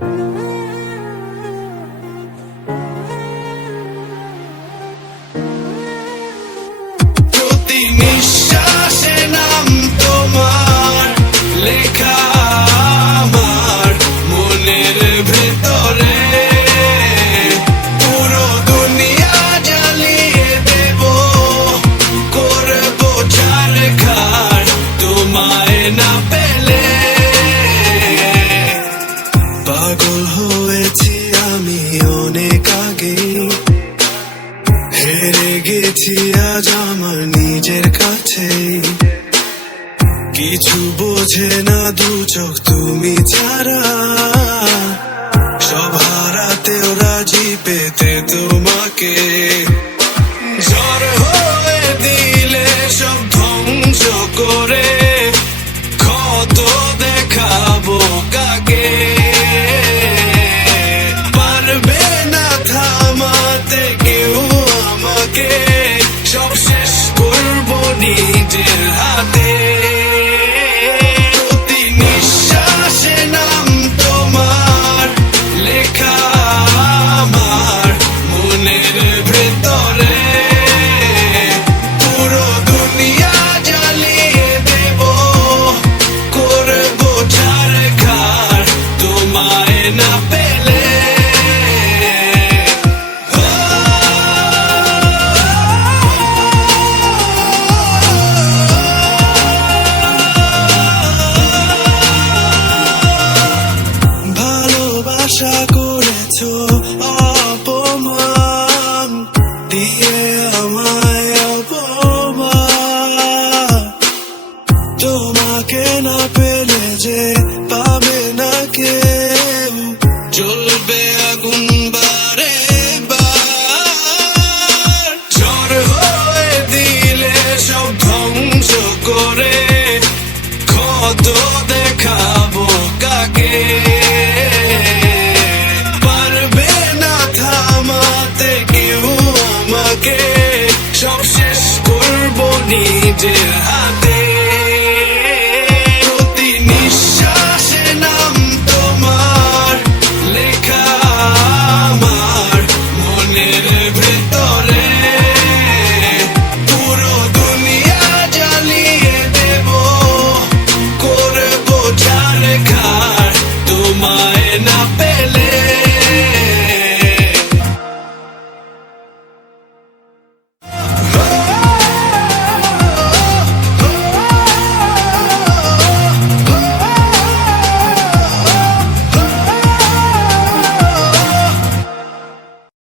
প্রতি নিঃশ্বাসে নাম তোমার লেখা আমার মনের ভেতরে, পুরো দুনিয়া জ্বালিয়ে দেব, করবো ছারখার তোমায় না পেলে। পাগল হয়েছি আমি অনেক আগে, হেরে গেছি আজ আমার নিজের কাছে। কিছু বোঝে না দু চোখ তুমি ছাড়া, সব হারাতেও রাজি পেতে তোমাকে। ঝড় হয়ে দিলে সব ধ্বংস করে, ক্ষত দেখাবো কাকে। পারবে না থামাতে কেউ আমাকে, সব শেষ করবো নিজের হাতে। প্রতি নিঃশ্বাসে নাম তোমার লেখা আমার মনের ভেতরে, পুরো দুনিয়া জ্বালিয়ে দেব, করবো ছারখার তোমায় না পেলে। ভালোবাসা করেছো অপমান দিয়ে আমায় অপমান, তোমাকে না পেলে যে পাবে না কেউ, জ্বলবে আগুন বারে বার। ঝড় হয়ে দিলে সব ধ্বংস করে, ক্ষত দেখাবো কাকে। পারবে না থামাতে কেউ আমাকে, সব শেষ করবো নিজের হাতে।